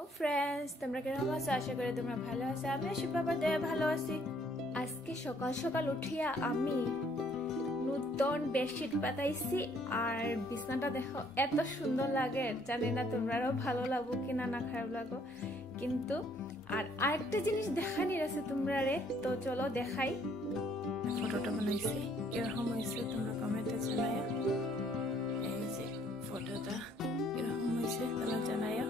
Hello friends, তোমরা কেমন আছো? আশা করি তোমরা ভালো আছো। আমি সুপ্রভাত দেয় ভালো আছি। আজকে সকাল সকাল উঠিয়া আমি নতুন বেডশিট পাতাইছি আর বিছনাটা দেখো এত সুন্দর লাগে। জানি না তোমরাও ভালো লাগো কিনা না খারাপ লাগো, কিন্তু আর আরেকটা জিনিস দেখানির আছে তোমরারে, তো চলো দেখাই। ফটোটা বানাইছি এরকম হয়েছে, তোমরা কমেন্টে জানাইও। এই যে ফটোটা এরকম হয়েছে তোমরা জানাইও।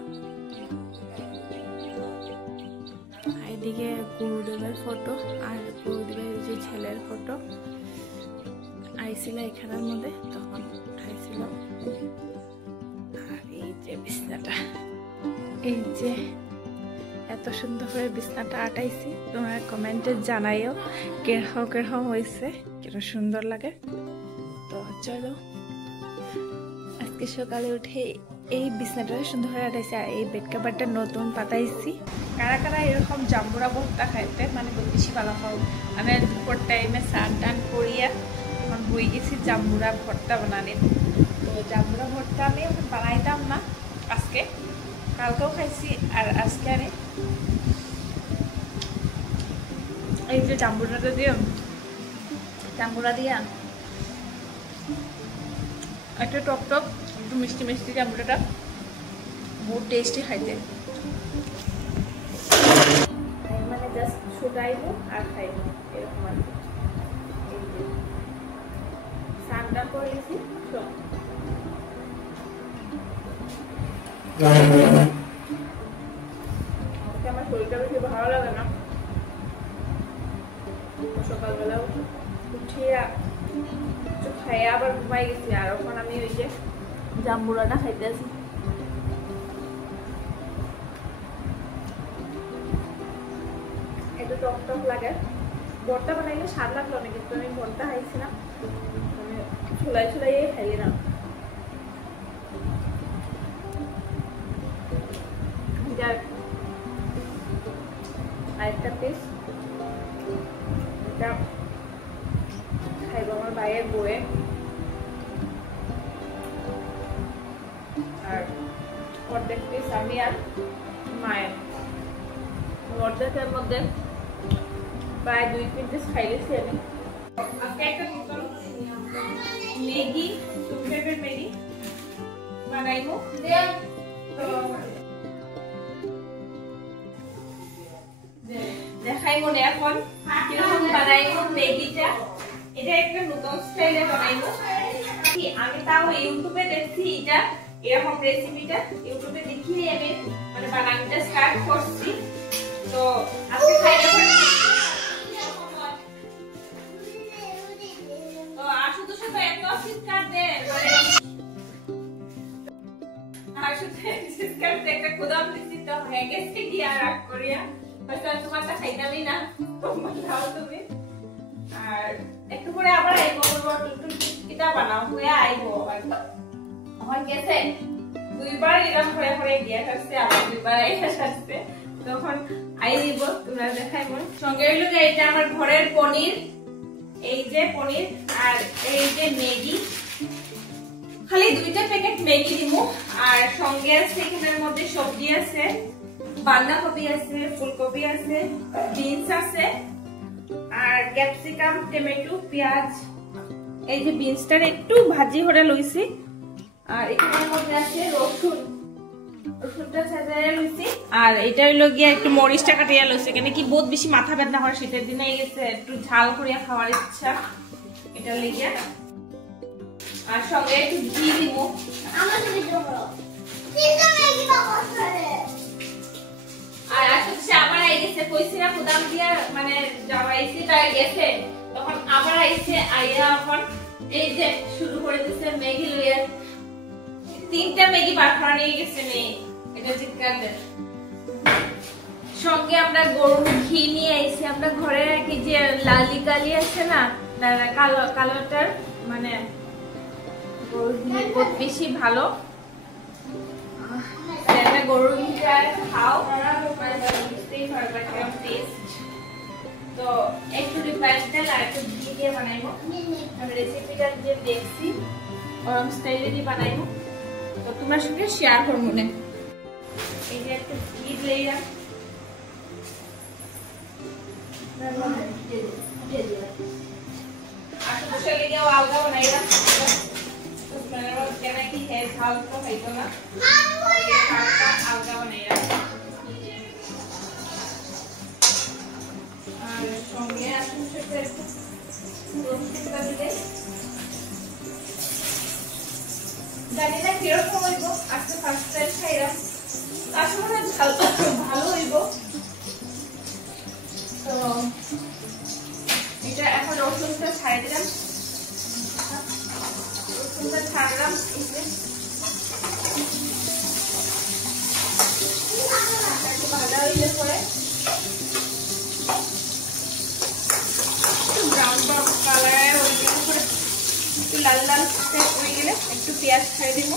এদিকে গুরুদেবের ফটো আর গুরুদেবের যে ছেলের ফটো আইছিল এখানের মধ্যে, তখন উঠাইছিল। আর এই যে বিছনাটা, এই যে এত সুন্দর করে বিছনাটা আটাইছি। তোমরা কমেন্টে জানাইও কিরকম কিরকম হয়েছে, কিরকম সুন্দর লাগে। তো চলো আজকে সকালে উঠে এই বিছনাটা সুন্দর করে আটাইছি আর এই বেড কাভারটা নতুন পাতাইছি। কারা কারা এরকম জাম্বুরা ভর্তা খাইতে মানে বেশি ভালো খাও। আমি দুপুর টাইমে স্নান টান করিয়া এখন বই গেছি জাম্বুরা ভর্তা বানানি। তো জাম্বুরা ভর্তা আমি এখন বানাইতাম না আজকে, কালকেও খাইছি আর আজকে আনি। এই যে জাম্বুরাটা দিয়ে জাম্বুরা দিয়া একটা টক টক একটু মিষ্টি মিষ্টি জাম্বুরাটা বহুত টেস্টি খাইতে। মানে জাস্ট ছুটাইবো আর খাইবো এরকম আর কি। এই যে স্নানটা করেছি সব আমার শরীরটা বেশি ভালো লাগে না। সকালবেলা উঠিয়া কিছু খাইয়া আবার ঘুমাই গেছি আর এখন আমি ওই যে জাম্বুরাটা খাইতে আছি। একটু টক টক লাগে। ভর্তা বানাইলে স্বাদ লাগলো না, কিন্তু আমি ভর্তা খাইছি না, মানে ছুলাই ছুলাই খাই না। আরেকটা পিস এটা খাইব আমার ভাইয়ের বউয়ে, আর অর্ধেক পিস আমি আর মায়ের। অর্ধেকের মধ্যে প্রায় 2-3 পিস খাইলেছি আমি। আজকে একটা নতুন ম্যাগি, সুপের ম্যাগি বানাইবো। তো দেখাইবো না এখন কিরকম বানাইবো ম্যাগিটা। এটা একটা নতুন স্টাইলে বানাইবো। আমি তাও ইউটিউবে দেখছি এটা এরকম রেসিপিটা, ইউটিউবে দেখিয়ে আমি মানে বানানোটা স্টার্ট করছি। তো আজকে খাইতে তো আসলে তো এত শীতকাল দে মানে আসলে শীতকাল দে একটা গোদাম দিছি, তো হয়ে গেছে কি আর রাগ করিয়া হয়তো তোমারটা খাইতামই না, তোমার খাও তুমি। আর একটু পরে আবার আইবো, কিটা বানাও হয়ে আইবো। আমার গেছে দুইবার এরকম করে করে গিয়া আসছে, আবার দুইবার আসছে, তখন আই দিব তোমরা দেখাইবো। সঙ্গে হইলো যে এটা আমার ঘরের পনির, এই যে পনির আর এই যে ম্যাগি, খালি 2টা প্যাকেট ম্যাগি দিব। আর সঙ্গে আছে এখানের মধ্যে সবজি আছে, বাঁধাকপি আছে, ফুলকপি আছে, বিনস আছে আর ক্যাপসিকাম, টমেটো, পেঁয়াজ। এই যে বিনসটার একটু ভাজি করে লইছি। আর এখানের মধ্যে আছে রসুন, রসুনটা ছাড়াইয়া লইছি। আর এটা হইলো গিয়া একটু মরিচটা কাটিয়া লইছি, কেন কি বহুত বেশি মাথা ব্যথা হয় শীতের দিনে গেছে, একটু ঝাল করিয়া খাওয়ার ইচ্ছা, এটা লেগে। আর সঙ্গে একটু ঘি দিব। আর আসলে আবার আইছে কইছিনা গুদাম দিয়া মানে যাওয়াইছি, তাই গেছে, তখন আবার আইছে আইয়া এখন এই যে শুরু করে দিছে ম্যাগি লইয়া। 3টা ম্যাগি বানানো নিয়ে গেছে নে, এটা চিৎকার দেয়। সঙ্গে আমরা গরুর ঘি নিয়ে আইছি। আমরা ঘরে কি যে লালি কালি আছে না, কালো কালোটার মানে গরুর ঘি বহুত বেশি ভালো। গরুর ঘিটা খাও বুঝতেই পারবে কেমন টেস্ট। তো একটু রিফাইন্ড তেল আর একটু ঘি দিয়ে বানাইবো। আমি রেসিপিটা যে দেখছি ওরকম স্টাইলে দিয়ে বানাইবো, তো তোমার সঙ্গে শেয়ার করবো না। এই যে একটু ঘি দিলাম आशु दूसरे लेके वो आलगा बनाएगा उस मैंने वो कहना कि है झाल तो है तो ना ये खाटा आलगा बनाएगा और सोंगे आशु से फिर रोस्ट कर दे जाने ना किरो को होइबो आशु फार्स्ट टाइम खाइरा आशु মানে ঝাল ভালো হইবো তো এটা এখন রসুনটা ছাড়ে দিলাম রসুনটা ছাড়লাম একটু ভাজা হইলে পরে ব্রাউন ব্রাউন কালারে হয়ে গেলে পরে একটু লাল লাল হয়ে গেলে একটু পেঁয়াজ ছাড়ে দিব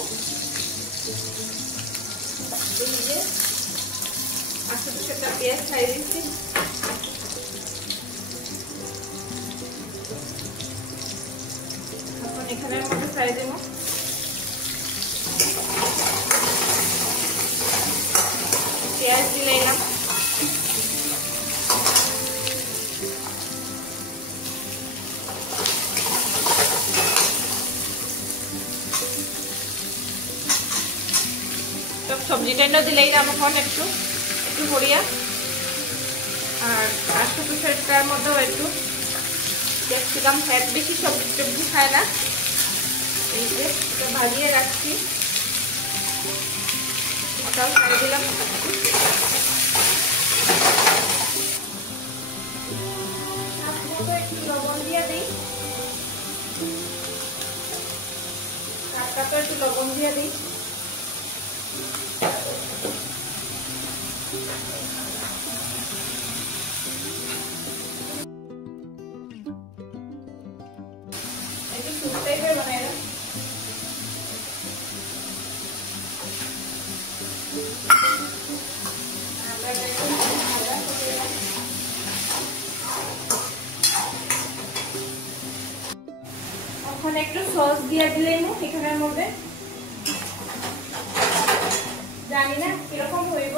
আস্তে আস্তে পেঁয়াজ ছাড়ে দিচ্ছি এখানের মধ্যে ফ্রাই দেব পেঁয়াজ দিলাম সব সবজিটা দিলাম এখন একটু একটু ভরিয়া আর আশেপাশের মধ্যেও একটু ক্যাপসিকাম ফ্যাট বেশি সবজি খায় না এই যে এটা ভাজিয়ে রাখছি ওটাও ছেড়ে দিলাম একটু লবণ দিয়ে দিই কাটটা একটু লবণ দিয়ে দিই এখন একটু সস দিয়ে দিলেই এখানের মধ্যে জানি না কিরকম হইব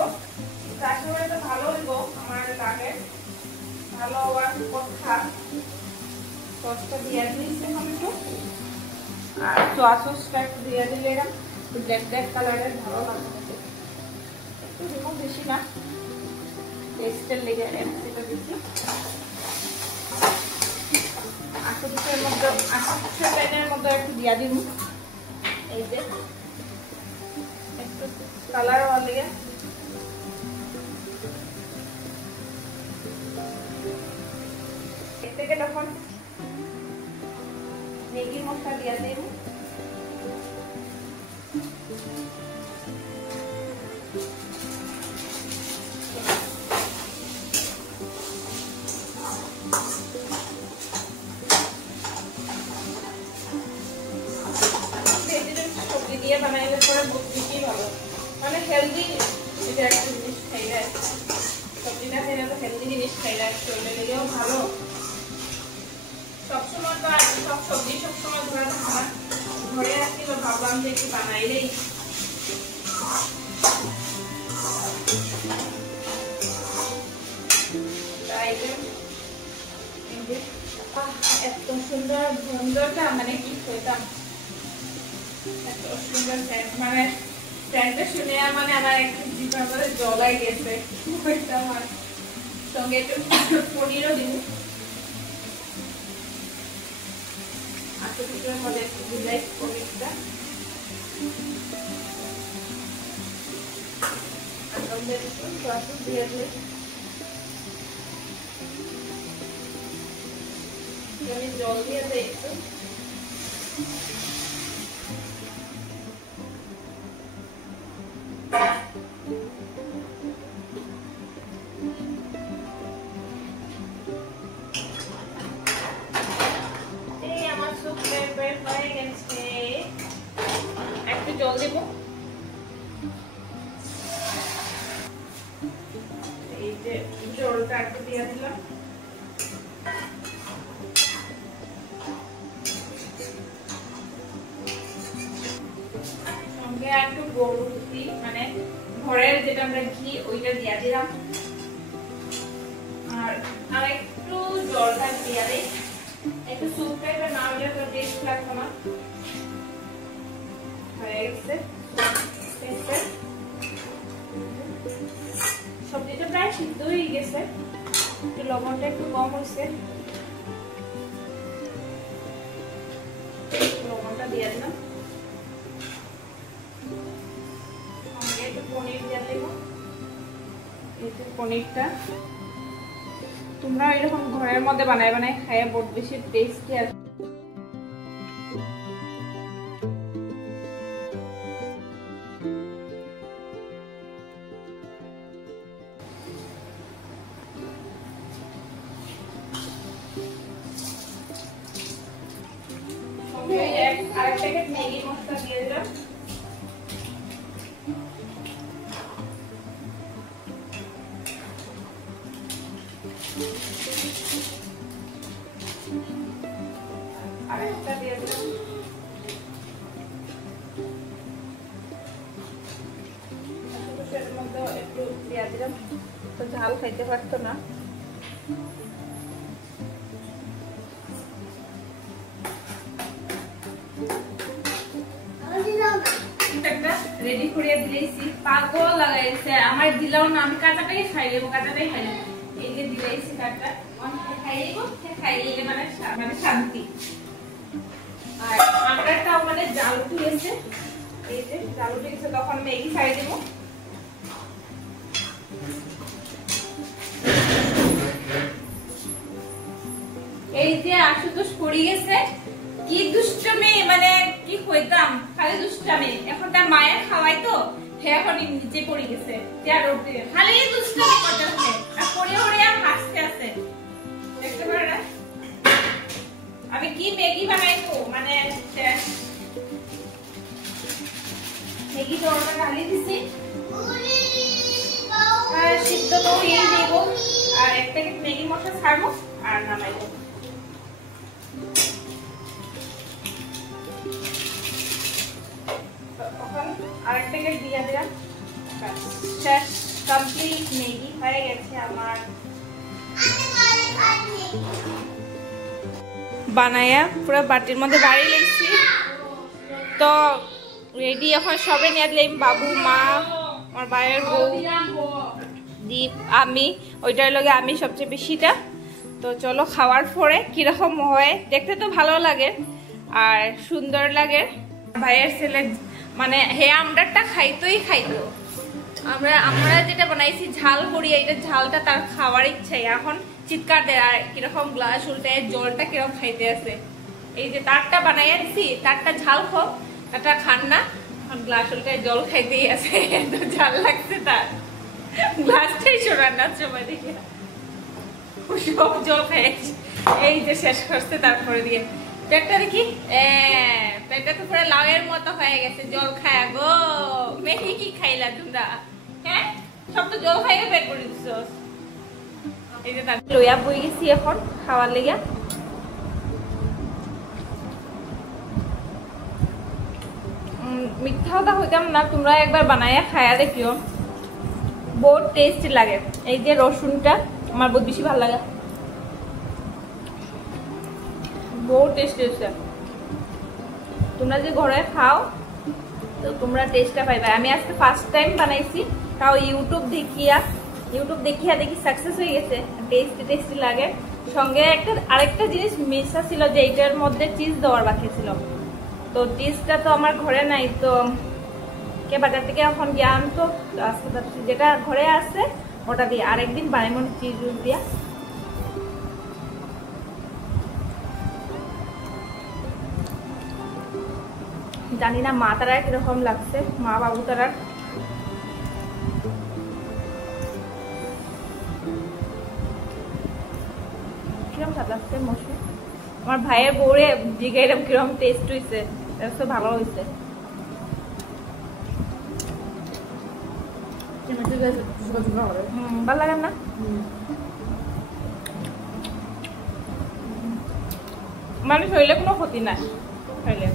তারপরে তো ভালো হইব আমার লাগে ভালো হওয়ার কথা সসটা দিয়ে দিয়েছি একটু আর সোয়া সসটা একটু দিয়ে দিলে এরকম ব্ল্যাক ব্ল্যাক কালারের ভালো লাগবে একটু দিব বেশি না টেস্টের লেগে সেটা দিচ্ছি আশেপাশের মধ্যে আশেপাশের প্যানের মধ্যে একটু দিয়া দিব এই যে একটু কালার হওয়ার লেগে এর থেকে তখন ম্যাগি মশলা দিয়া দিব দিয়ে বানাইলে পরে বেশি ভালো মানে হেলদি এটা একটা জিনিস খাইলে সবজিটা খাইলে তো হেলদি জিনিস খাইলে শরীরের লেগেও ভালো সবসময় তো আর সব সবজি সবসময় ধরে থাকা ঘরে রাখি বা ভাবলাম যে একটু বানাইলেই এত সুন্দর গন্ধটা মানে কি খেতাম এত সুন্দর সেন্ট মানে সেন্টটা শুনে মানে আমার একটু জিভের মধ্যে জলাই গেছে ওইটা আমার সঙ্গে একটু পনিরও দিব আশেপাশের মধ্যে একটু দিলাই পনিরটা আমাদের একটু সস দিয়ে দিলে আমি জল দিয়ে দিই একটু একটু জল দেব এই যে জলটা একটু দিয়ে দিলাম সঙ্গে একটু গরুর ঘি মানে ঘরের যেটা আমরা ঘি ওইটা দিয়ে দিলাম আর একটু জলটা দিয়ে দিই একটু স্যুপ টাইপের না হলে তো টেস্ট লাগবে না হয়ে গেছে সবজিটা প্রায় সিদ্ধ হয়ে গেছে একটু লবণটা একটু কম হয়েছে লবণটা দিয়ে দিলাম একটু পনির দিয়ে দেব এই যে পনিরটা তোমরা এরকম ঘরের মধ্যে বানায় বানায় খাইয়ে বহুত বেশি টেস্টি আর আরেক প্যাকেট ম্যাগি মশলা দিয়ে দিলাম আরেকটা দিয়ে দিলাম এর মধ্যে একটু দিয়ে দিলাম তো ঝাল খাইতে পারতো না রেডি করে দিয়েছি পাগল লাগাইছে আমার দিলাও না আমি কাঁচাটাই খাই দেবো কাঁচাটাই খাই দেবো এই যে দিয়েছি কাঁচা খাইলে মানে শান্তি আর আমরাটাও মানে জাল উঠেছে এই যে জাল উঠে গেছে তখন ম্যাগি খাই দেবো এই যে আশুতোষ পড়ে গেছে কি দুষ্টমি মানে কি কইতাম খালি দুষ্টামি এখন তার মায়ের খাওয়াই তো সে এখন নিচে পড়ে গেছে খালি দুষ্টামি করতেছে আর পড়ে পড়ে হাসতে আছে দেখতে পারে না আমি কি ম্যাগি বানাইবো মানে ম্যাগি জলটা ঢালি দিছি আর সিদ্ধ করে দেব আর এক প্যাকেট ম্যাগি মশলা ছাড়বো আর নামাইবো আরেক প্যাকেট দিয়ে দিলাম শেষ কমপ্লিট ম্যাগি হয়ে গেছে আমার বানায়া পুরো বাটির মধ্যে বাড়ি লেগেছি তো রেডি এখন সবে নিয়ে দিলাম বাবু মা আমার ভাইয়ের বউ দীপ আমি ওইটার লগে আমি সবচেয়ে বেশিটা তো চলো খাওয়ার পরে কিরকম হয় দেখতে তো ভালো লাগে আর সুন্দর লাগে ভাইয়ের ছেলে মানে হে আমরাটা খাইতোই খাইতো আমরা যেটা বানাইছি ঝাল করি এটা ঝালটা তার খাওয়ার ইচ্ছাই এখন চিৎকার দেয় আর কিরকম গ্লাস উল্টায় জলটা কিরকম খাইতে আছে এই যে তারটা বানাইয়া দিছি তারটা ঝাল খাও তারটা খান না গ্লাস উল্টায় জল খাইতেই আছে এত ঝাল লাগছে তার গ্লাসটাই সরার না সময় দেখে সব জল খাইছি এই যে শেষ করছে তারপরে দিয়ে পেটটা দেখি পেটটা তো পুরো লাউয়ের মতো হয়ে গেছে জল খায়া গো মেহি কি খাইলা তোমরা হ্যাঁ সব তো জল খাইয়ে পেট করে দিছ এই যে তার লইয়া বই গেছি এখন খাওয়ার লেগে মিথ্যা কথা হইতাম না তোমরা একবার বানাইয়া খায়া দেখিও বহুত টেস্টি লাগে এই যে রসুনটা আমার বহুত বেশি ভালো লাগে বহুত টেস্টি হচ্ছে তোমরা যে ঘরে খাও তো তোমরা টেস্টটা পাইবা আমি আজকে ফার্স্ট টাইম বানাইছি তাও ইউটিউব দেখিয়া দেখি সাকসেস হয়ে গেছে টেস্টি লাগে সঙ্গে আরেকটা জিনিস মিস ছিল যে এইটার মধ্যে চিজ দেওয়ার বাকি ছিল তো চিজটা তো আমার ঘরে নাই তো কে বাজার থেকে এখন গিয়ে আনতো আজকে যেটা ঘরে আছে ওটা দিয়ে আরেকদিন বানাইমন চিজ দিয়া জানি না মা তারা কিরকম লাগছে মা বাবু তারা কিরকম স্বাদ লাগছে মশলা আমার ভাইয়ের বউরে জিগে এরকম কিরকম টেস্ট হয়েছে ভালো হয়েছে ভালো লাগে না মানে শরীরে কোনো ক্ষতি নাই খাইলে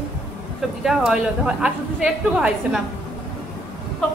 সবজিটা হইলো আসলে একটু হয়েছে না সব